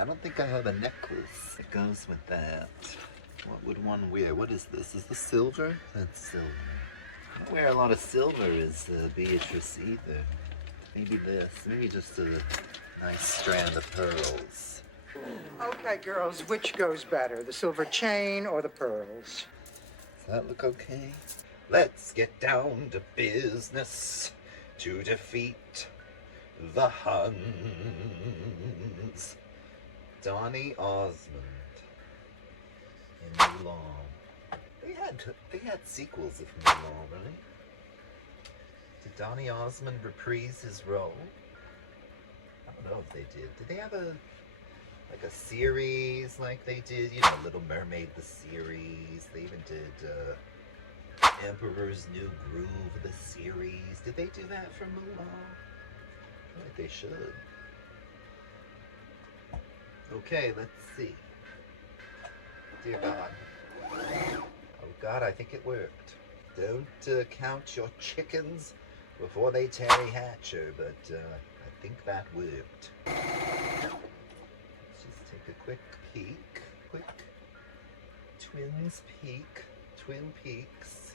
I don't think I have a necklace that goes with that. What would one wear? What is this? Is this silver? That's silver. I don't wear a lot of silver as Beatrice either. Maybe this. Maybe just a nice strand of pearls. Okay, girls, which goes better, the silver chain or the pearls? Does that look okay? Let's get down to business to defeat the Huns. Donny Osmond in Mulan. They had sequels of Mulan, right? Did Donny Osmond reprise his role? I don't know if they did. Did they have a series like they did? You know, Little Mermaid the series. They even did Emperor's New Groove the series. Did they do that for Mulan? I feel like they should. Okay, let's see. Dear God. Oh God, I think it worked. Don't count your chickens before they tarry hatcher, but I think that worked. Let's just take a quick peek. Twin Peaks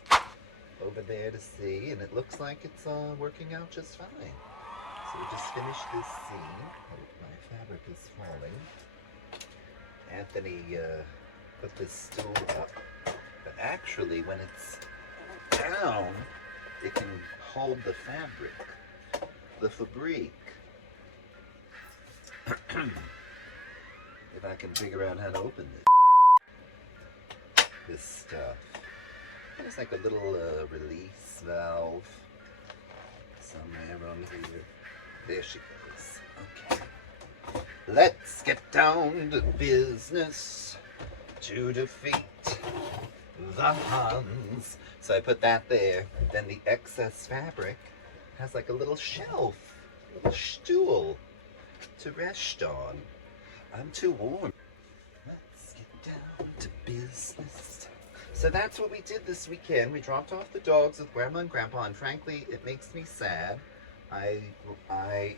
over there to see, and it looks like it's working out just fine. So we just finished this scene. Oh, my fabric is falling. Anthony put this stool up, but actually when it's down, it can hold the fabric, the fabrique. If I can figure out how to open this stuff. There's like a little release valve somewhere around here. There she goes. Okay. Let's get down to business to defeat the Huns. So I put that there. Then the excess fabric has like a little shelf, a little stool to rest on. I'm too warm. Let's get down to business. So that's what we did this weekend. We dropped off the dogs with Grandma and Grandpa, and frankly, it makes me sad.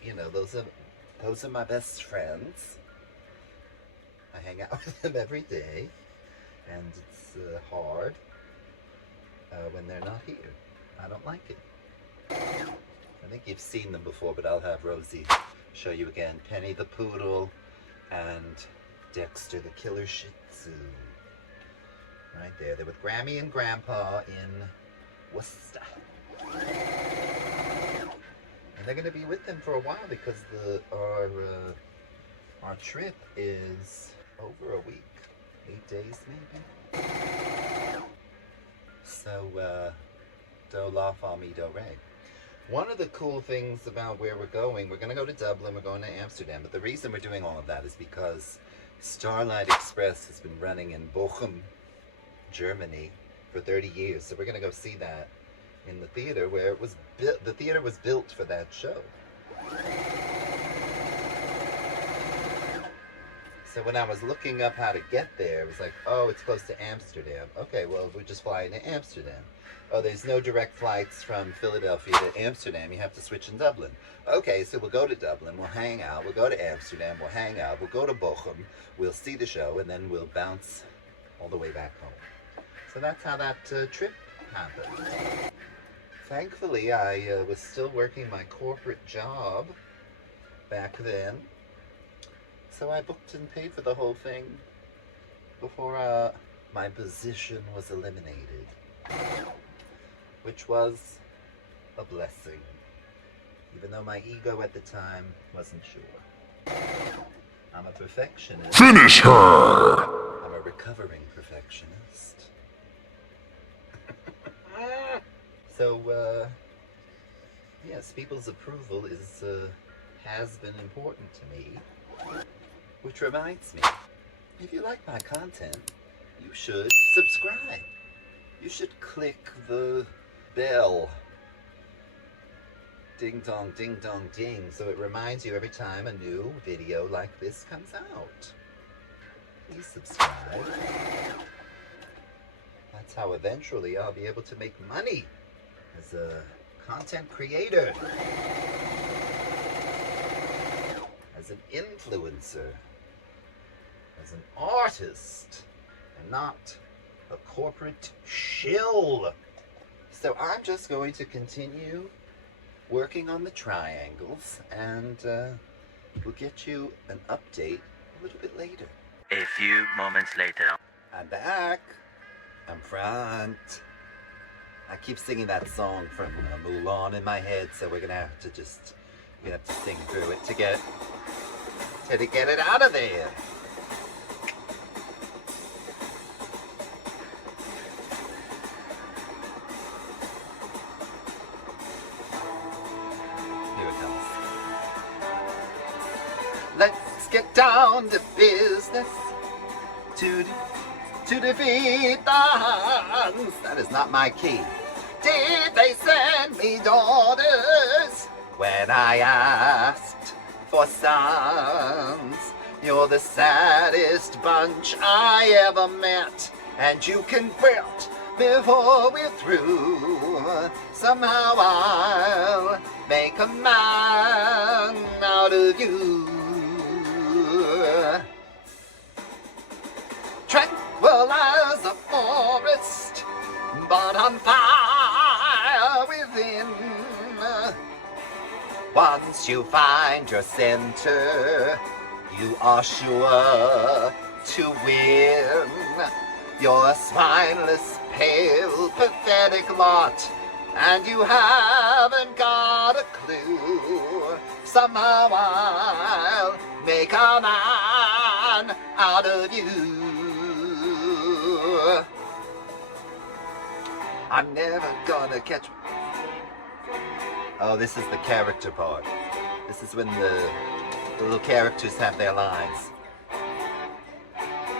You know, those are my best friends. I hang out with them every day, and it's hard when they're not here. I don't like it. I think you've seen them before, but I'll have Rosie show you again. Penny the poodle and Dexter the killer Shih Tzu. Right there. They're with Grammy and Grandpa in Worcester. And they're going to be with them for a while because our trip is over a week. 8 days maybe. So, do la fa mi do re. One of the cool things about where we're going to go to Dublin, we're going to Amsterdam, but the reason we're doing all of that is because Starlight Express has been running in Bochum, Germany for 30 years. So we're going to go see that in the theater where it was built. The theater was built for that show. So when I was looking up how to get there, it was like, oh, it's close to Amsterdam. Okay, well, we're just flying to Amsterdam. Oh, there's no direct flights from Philadelphia to Amsterdam. You have to switch in Dublin. Okay, so we'll go to Dublin, we'll hang out, we'll go to Amsterdam, we'll hang out, we'll go to Bochum, we'll see the show, and then we'll bounce all the way back home. So that's how that trip happened. Thankfully, I was still working my corporate job back then. So I booked and paid for the whole thing before my position was eliminated, which was a blessing, even though my ego at the time wasn't sure. I'm a perfectionist. Finish her! I'm a recovering perfectionist. So, yes, people's approval has been important to me. Which reminds me, if you like my content, you should subscribe. You should click the bell. Ding dong, ding dong, ding, so it reminds you every time a new video like this comes out. Please subscribe. That's how eventually I'll be able to make money as a content creator. As an influencer. as an artist and not a corporate shill. So I'm just going to continue working on the triangles, and we'll get you an update a little bit later. A few moments later. I'm back. I'm front. I keep singing that song from Mulan in my head, so we're gonna have to sing through it to get it out of there. Here it comes. Let's get down to business to defeat the Huns. That is not my key. Did they send me daughters when I asked for sons? You're the saddest bunch I ever met, and you can quit before we're through. Somehow I'll make a man out of you. Tranquil as a forest, but on fire within. Once you find your center, you are sure to win. You're a spineless, pale, pathetic lot, and you haven't got a clue. Somehow I'll make a man out of you. I'm never gonna catch... Oh, this is the character part. This is when the little characters have their lines.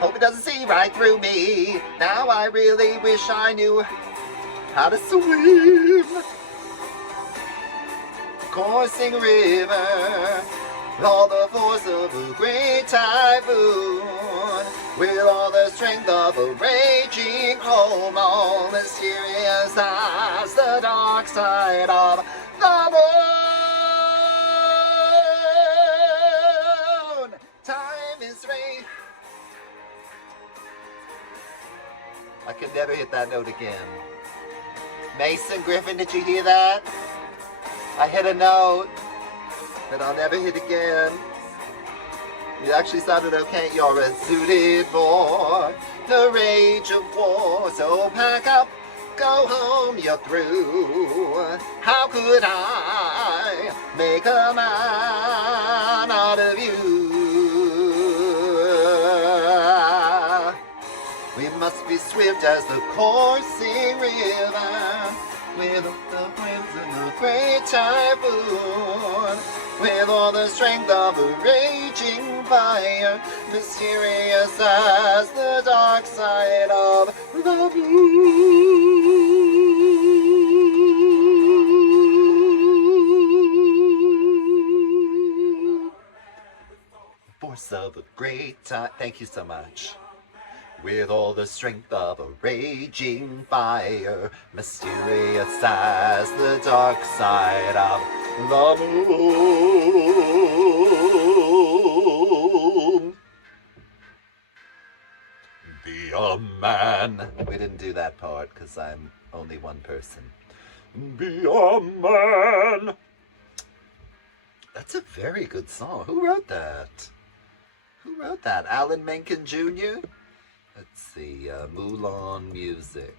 Hope it doesn't see right through me. Now I really wish I knew how to swim. Coursing river, all the force of a great typhoon, with all the strength of a raging home, all mysterious as the dark side of the moon. Time is rain. I could never hit that note again. Mason Griffin, did you hear that? I hit a note that I'll never hit again. It actually sounded okay. You're suited for the rage of war, so pack up, go home, you're through. How could I make a man out of you? We must be swift as the coursing river, with the winds and the great typhoon, with all the strength of a raging fire, mysterious as the dark side of the moon. Force of a great time. Thank you so much. With all the strength of a raging fire, mysterious as the dark side of the moon. Be a man. We didn't do that part because I'm only one person. Be a man. That's a very good song. Who wrote that? Who wrote that? Alan Menken Jr.? Let's see, Mulan music.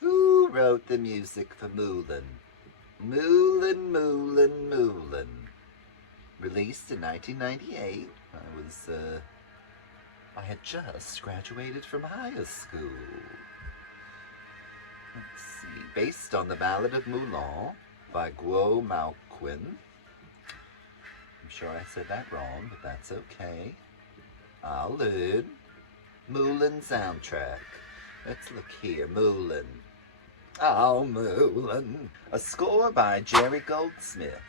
Who wrote the music for Mulan? Mulan. Released in 1998. I had just graduated from high school. Let's see, based on the Ballad of Mulan by Guo Malquin. I'm sure I said that wrong, but that's okay. I'll learn. Mulan soundtrack. Let's look here. Mulan. Oh, Mulan. A score by Jerry Goldsmith.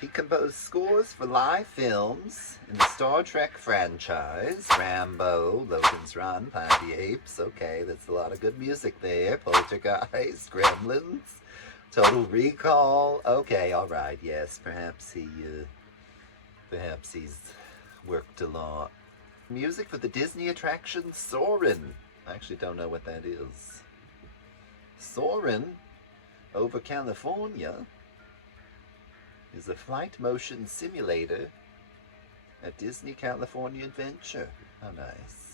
He composed scores for live films in the Star Trek franchise. Rambo, Logan's Run, Planet of the Apes. Okay, that's a lot of good music there. Poltergeist, Gremlins, Total Recall. Okay, all right. Yes, perhaps he's worked a lot. Music for the Disney attraction Soarin'. I actually don't know what that is. Soarin' over California is a flight motion simulator at Disney California Adventure. How nice.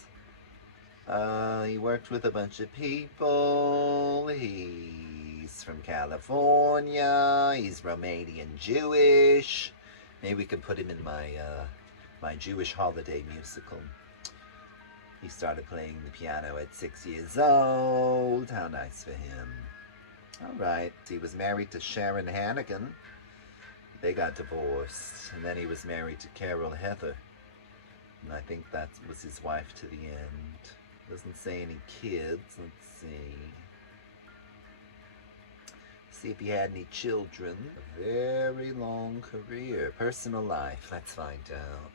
He worked with a bunch of people. He's from California. He's Romanian Jewish. Maybe we can put him in my my Jewish holiday musical. He started playing the piano at 6 years old. How nice for him. All right. He was married to Sharon Hannigan. They got divorced. And then he was married to Carol Heather. And I think that was his wife to the end. Doesn't say any kids. Let's see. See if he had any children. A very long career. Personal life. Let's find out.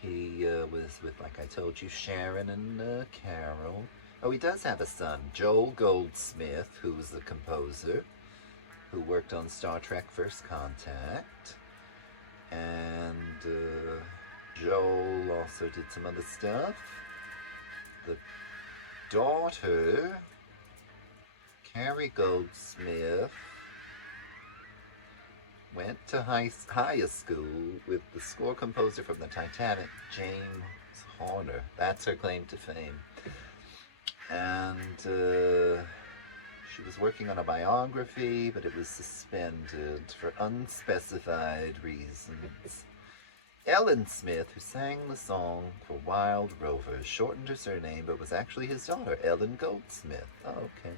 He was with, like I told you, Sharon and Carol. Oh, he does have a son, Joel Goldsmith, who's a composer, who worked on Star Trek First Contact. And Joel also did some other stuff. The daughter, Carrie Goldsmith, went to higher school with the score composer from the Titanic, James Horner. That's her claim to fame. And she was working on a biography, but it was suspended for unspecified reasons. Ellen Smith, who sang the song for Wild Rovers, shortened her surname, but was actually his daughter, Ellen Goldsmith. Oh, okay.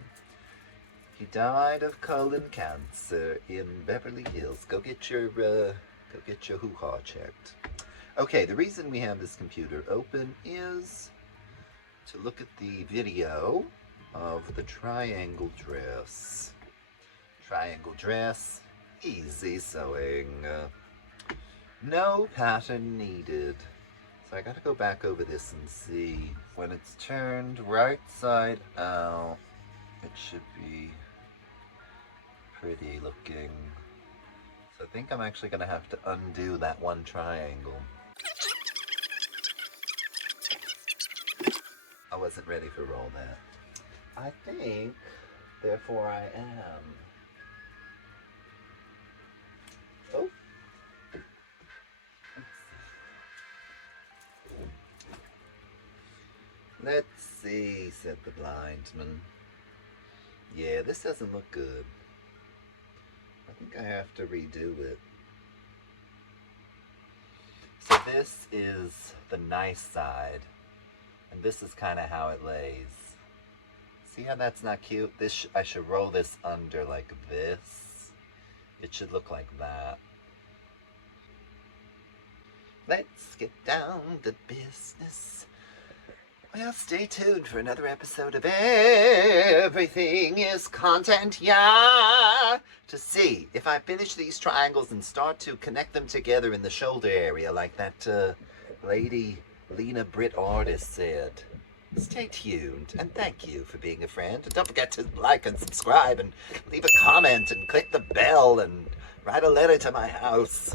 He died of colon cancer in Beverly Hills. Go get your hoo-ha checked. Okay, the reason we have this computer open is to look at the video of the triangle dress. Triangle dress, easy sewing. No pattern needed. So I gotta go back over this and see. When it's turned right side out, it should be pretty looking. So I think I'm actually gonna have to undo that one triangle. I wasn't ready for all that. I think, therefore I am. Oh. Let's see, said the blind man. Yeah, this doesn't look good. I think I have to redo it. So this is the nice side, and this is kind of how it lays. See how that's not cute? I should roll this under like this. It should look like that. Let's get down to business. Well, stay tuned for another episode of Everything is Content, yeah! To see if I finish these triangles and start to connect them together in the shoulder area like that lady Lena Britt Artist said. Stay tuned, and thank you for being a friend. And don't forget to like and subscribe and leave a comment and click the bell and write a letter to my house.